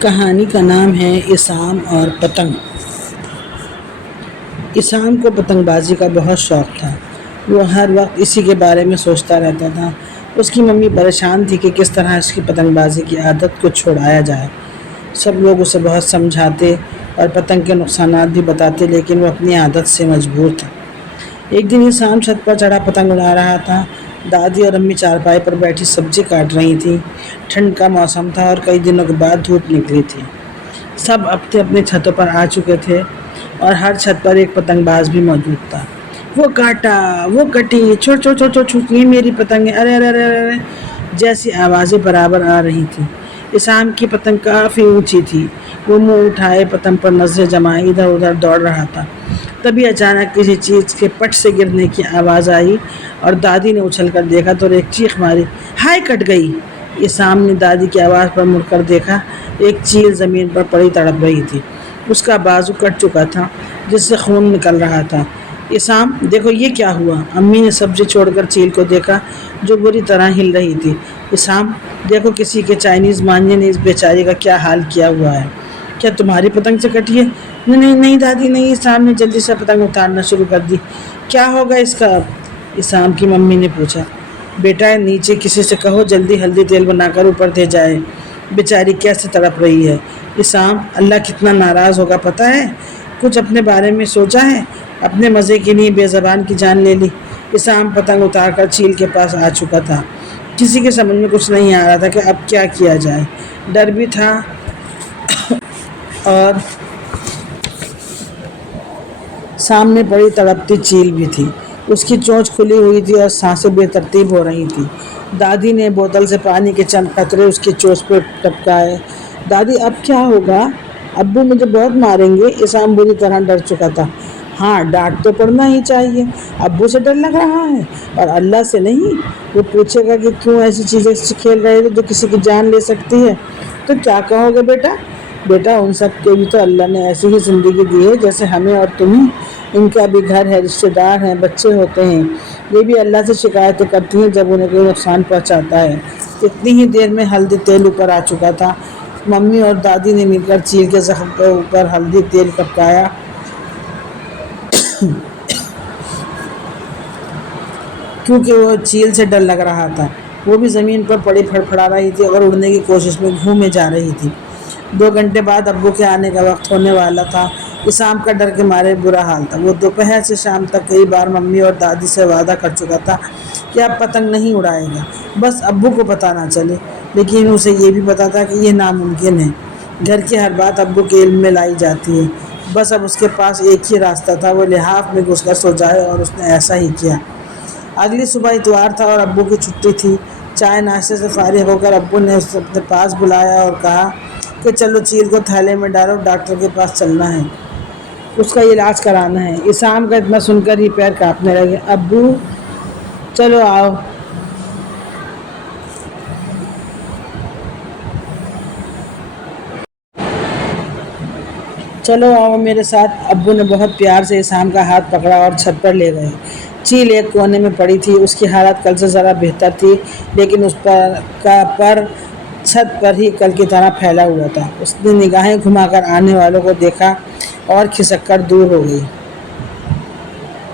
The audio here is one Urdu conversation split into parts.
کہانی کا نام ہے اسام اور پتنگ۔ اسام کو پتنگ بازی کا بہت شوق تھا۔ وہ ہر وقت اسی کے بارے میں سوچتا رہتا تھا۔ اس کی ممی پریشان تھی کہ کس طرح اس کی پتنگ بازی کی عادت کو چھڑایا جائے۔ سب لوگ اسے بہت سمجھاتے اور پتنگ کے نقصانات بھی بتاتے، لیکن وہ اپنی عادت سے مجبور تھا۔ ایک دن اسام چھت پر چڑھا پتنگ اڑا رہا تھا۔ دادی اور امی چارپائی پر بیٹھی سبزی کاٹ رہی تھیں۔ ٹھنڈ کا موسم تھا اور کئی دنوں کے بعد دھوپ نکلی تھی۔ سب اپنے اپنے چھتوں پر آ چکے تھے اور ہر چھت پر ایک پتنگ باز بھی موجود تھا۔ وہ کاٹا، وہ کٹی، چھوڑ چھوڑ چھوڑ چھوڑ، یہ میری پتنگ ہے، ارے ارے ارے ارے جیسی آوازیں برابر آ رہی تھیں۔ اسام کی پتنگ کافی اونچی تھی۔ وہ منہ اٹھائے پتنگ پر نظریں جمائے ادھر ادھر دوڑ رہا تھا۔ تبھی اچانک کسی چیز کے پٹ سے گرنے کی آواز آئی اور دادی نے اچھل کر دیکھا تو ایک چیخ ماری، ہائے کٹ گئی! اسام نے دادی کی آواز پر مڑ کر دیکھا۔ ایک چیل زمین پر پڑی تڑپ رہی تھی۔ اس کا بازو کٹ چکا تھا جس سے خون نکل رہا تھا۔ اسام، دیکھو یہ کیا ہوا! امی نے سبزی چھوڑ کر چیل کو دیکھا جو بری طرح ہل رہی تھی۔ اسام، دیکھو کسی کے چائنیز مانجے نے اس بیچاری کا کیا حال کیا ہوا ہے۔ کیا تمہاری پتنگ سے کٹی ہے؟ نہیں نہیں دادی نہیں۔ اسام نے جلدی سے پتنگ اتارنا شروع کر دی۔ کیا ہوگا اس کا اب؟ اسام کی ممی نے پوچھا۔ بیٹا نیچے کسی سے کہو جلدی ہلدی تیل بنا کر اوپر دے جائے، بیچاری کیسے تڑپ رہی ہے۔ اسام، اللہ کتنا ناراض ہوگا پتہ ہے؟ کچھ اپنے بارے میں سوچا ہے؟ اپنے مزے کے لیے بے زبان کی جان لے لی۔ اسام پتنگ اتار کر چیل کے پاس آ چکا تھا۔ کسی کے سمجھ میں کچھ نہیں آ رہا تھا کہ اب کیا کیا جائے۔ ڈر بھی تھا اور سامنے پڑی تڑپتی چیل بھی تھی۔ اس کی چونچ کھلی ہوئی تھی اور سانسیں بے ترتیب ہو رہی تھیں۔ دادی نے بوتل سے پانی کے چند قطرے اس کی چونچ پہ ٹپکائے۔ دادی اب کیا ہوگا؟ ابو مجھے بہت ماریں گے۔ اسام بری طرح ڈر چکا تھا۔ ہاں، ڈانٹ تو پڑنا ہی چاہیے۔ ابو سے ڈر لگ رہا ہے اور اللہ سے نہیں؟ وہ پوچھے گا کہ کیوں ایسی چیزیں کھیل رہے تھے جو کسی کی جان لے سکتی ہے، تو کیا کہو گے بیٹا؟ بیٹا ان سب کے بھی تو اللہ نے ایسی ہی زندگی دی ہے جیسے ہمیں اور تمہیں۔ ان کا بھی گھر ہے، رشتہ دار ہیں، بچے ہوتے ہیں۔ یہ بھی اللہ سے شکایتیں کرتی ہیں جب انہیں کوئی نقصان پہنچاتا ہے۔ اتنی ہی دیر میں ہلدی تیل اوپر آ چکا تھا۔ ممی اور دادی نے مل کر چیل کے زخم کے اوپر ہلدی تیل ٹپکایا۔ کیونکہ وہ چیل سے ڈر لگ رہا تھا۔ وہ بھی زمین پر پڑی پھڑپڑا رہی تھی اور اڑنے کی کوشش میں گھومے جا رہی تھی۔ 2 گھنٹے بعد ابو کے آنے کا وقت ہونے والا تھا۔ اسام کا ڈر کے مارے برا حال تھا۔ وہ دوپہر سے شام تک کئی بار ممی اور دادی سے وعدہ کر چکا تھا کہ اب پتنگ نہیں اڑائے گا، بس ابو کو پتہ نہ چلے، لیکن اسے یہ بھی پتہ تھا کہ یہ ناممکن ہے۔ گھر کی ہر بات ابو کے علم میں لائی جاتی ہے۔ بس اب اس کے پاس ایک ہی راستہ تھا، وہ لحاف میں گھس کر سو جائے، اور اس نے ایسا ہی کیا۔ اگلی صبح اتوار تھا اور ابو کی چھٹی تھی۔ چائے ناشتے سے فارغ ہو کر ابو نے اسے اپنے پاس بلایا اور کہا کہ چلو چیل کو تھیلے میں ڈالو، ڈاکٹر کے پاس چلنا ہے، اس کا علاج کرانا ہے۔ اسام کا اتنا سن کر ہی پیر کانپنے لگے۔ ابو چلو آؤ۔ چلو آؤ میرے ساتھ۔ ابو نے بہت پیار سے اسام کا ہاتھ پکڑا اور چھت پر لے گئے۔ چیل ایک کونے میں پڑی تھی۔ اس کی حالت کل سے ذرا بہتر تھی، لیکن اس کا پر چھت پر ہی کل کی طرح پھیلا ہوا تھا۔ اس نے نگاہیں گھما کر آنے والوں کو دیکھا اور کھسک کر دور ہو گئی۔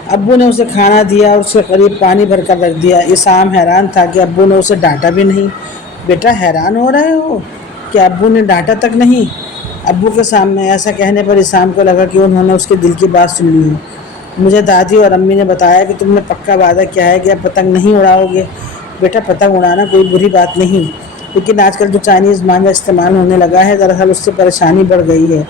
ابو نے اسے کھانا دیا اور اس کے قریب پانی بھر کر رکھ دیا۔ اسام حیران تھا کہ ابو نے اسے ڈانٹا بھی نہیں۔ بیٹا حیران ہو رہے ہو کہ ابو نے ڈانٹا تک نہیں؟ ابو کے سامنے ایسا کہنے پر اسام کو لگا کہ انہوں نے اس کے دل کی بات سن لی ہے۔ مجھے دادی اور امی نے بتایا کہ تم نے پکا وعدہ کیا ہے کہ اب پتنگ نہیں اڑاؤ گے۔ بیٹا پتنگ اڑانا کوئی بری بات نہیں، لیکن آج کل جو چائنیز مانجا استعمال ہونے لگا ہے، دراصل اس سے پریشانی بڑھ گئی ہے۔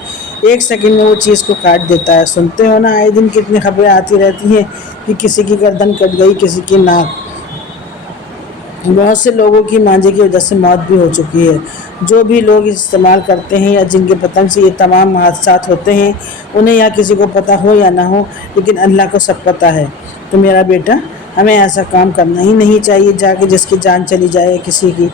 1 سیکنڈ میں وہ چیز کو کاٹ دیتا ہے۔ سنتے ہو نا آئے دن کتنی خبریں آتی رہتی ہیں کہ کسی کی گردن کٹ گئی، کسی کی ناک۔ بہت سے لوگوں کی مانجے کی وجہ سے موت بھی ہو چکی ہے۔ جو بھی لوگ استعمال کرتے ہیں یا جن کے پتنگ سے یہ تمام حادثات ہوتے ہیں، انہیں یا کسی کو پتہ ہو یا نہ ہو، لیکن اللہ کو سب پتہ ہے۔ تو میرا بیٹا، ہمیں ایسا کام کرنا ہی نہیں چاہیے جا کے جس کی جان چلی جائے کسی کی۔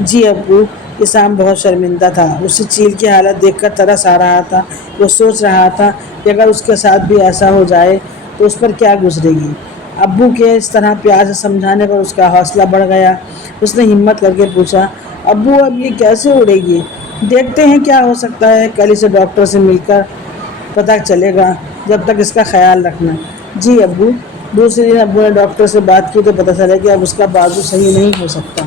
جی ابو۔ اسام بہت شرمندہ تھا۔ اسے چیل کی حالت دیکھ کر ترس آ رہا تھا۔ وہ سوچ رہا تھا کہ اگر اس کے ساتھ بھی ایسا ہو جائے تو اس پر کیا گزرے گی۔ ابو کے اس طرح پیار سے سمجھانے پر اس کا حوصلہ بڑھ گیا۔ اس نے ہمت کر کے پوچھا، ابو اب یہ کیسے اڑے گی؟ دیکھتے ہیں کیا ہو سکتا ہے، کل اسے ڈاکٹر سے مل کر پتہ چلے گا، جب تک اس کا خیال رکھنا۔ جی ابو۔ دوسرے دن ابو نے ڈاکٹر سے بات کی تو پتہ چلا کہ اب اس کا بازو صحیح نہیں ہو سکتا،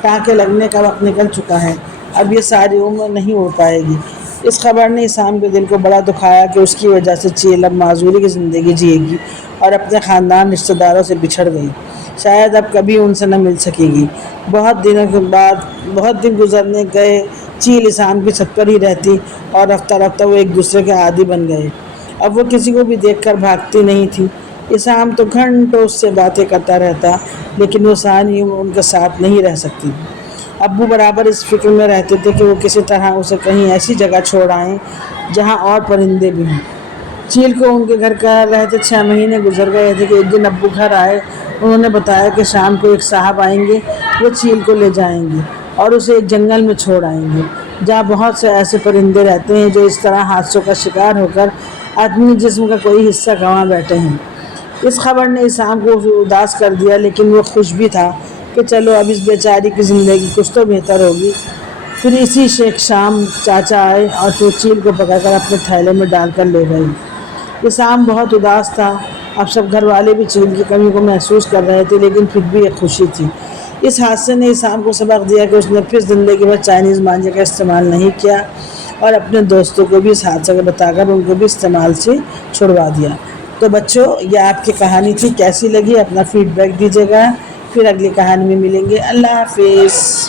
ٹانکے لگنے کا وقت نکل چکا ہے، اب یہ ساری عمر نہیں اڑ پائے گی۔ اس خبر نے اسام کے دل کو بڑا دکھایا کہ اس کی وجہ سے چیل اب معذوری کی زندگی جیے گی اور اپنے خاندان رشتہ داروں سے بچھڑ گئی، شاید اب کبھی ان سے نہ مل سکے گی۔ بہت دن گزرنے گئے، چیل اسام کی چھت پر ہی رہتی اور رفتہ رفتہ وہ ایک دوسرے کے عادی بن گئے۔ اب وہ کسی کو بھی دیکھ کر بھاگتی نہیں تھی۔ اسام تو گھنٹوں اس سے باتیں کرتا رہتا، لیکن وہ ساری عمر ان کے ساتھ نہیں رہ سکتی۔ ابو برابر اس فکر میں رہتے تھے کہ وہ کسی طرح اسے کہیں ایسی جگہ چھوڑ آئیں جہاں اور پرندے بھی ہوں۔ چیل کو ان کے گھر کا رہتے 6 مہینے گزر گئے تھے کہ ایک دن ابو گھر آئے۔ انہوں نے بتایا کہ شام کو ایک صاحب آئیں گے، وہ چیل کو لے جائیں گے اور اسے ایک جنگل میں چھوڑ آئیں گے جہاں بہت سے ایسے پرندے رہتے ہیں جو اس طرح حادثوں کا شکار ہو کر اپنے جسم کا کوئی حصہ گنوا بیٹھے ہیں۔ اس خبر نے اسام کو اداس کر دیا، لیکن وہ خوش بھی تھا کہ چلو اب اس بیچاری کی زندگی کچھ تو بہتر ہوگی۔ پھر اسی شام چاچا آئے اور پھر چیل کو پکڑ کر اپنے تھیلے میں ڈال کر لے گئے۔ اسام بہت اداس تھا۔ اب سب گھر والے بھی چیل کی کمی کو محسوس کر رہے تھے، لیکن پھر بھی ایک خوشی تھی۔ اس حادثے نے اسام کو سبق دیا کہ اس نے پھر زندگی بھر چائنیز مانجے کا استعمال نہیں کیا اور اپنے دوستوں کو بھی اس حادثے کو بتا کر ان کو بھی استعمال سے چھڑوا دیا۔ تو بچوں، یہ آپ کی کہانی تھی، کیسی لگی اپنا فیڈ بیک دیجیے گا، پھر اگلی کہانی میں ملیں گے۔ اللہ حافظ۔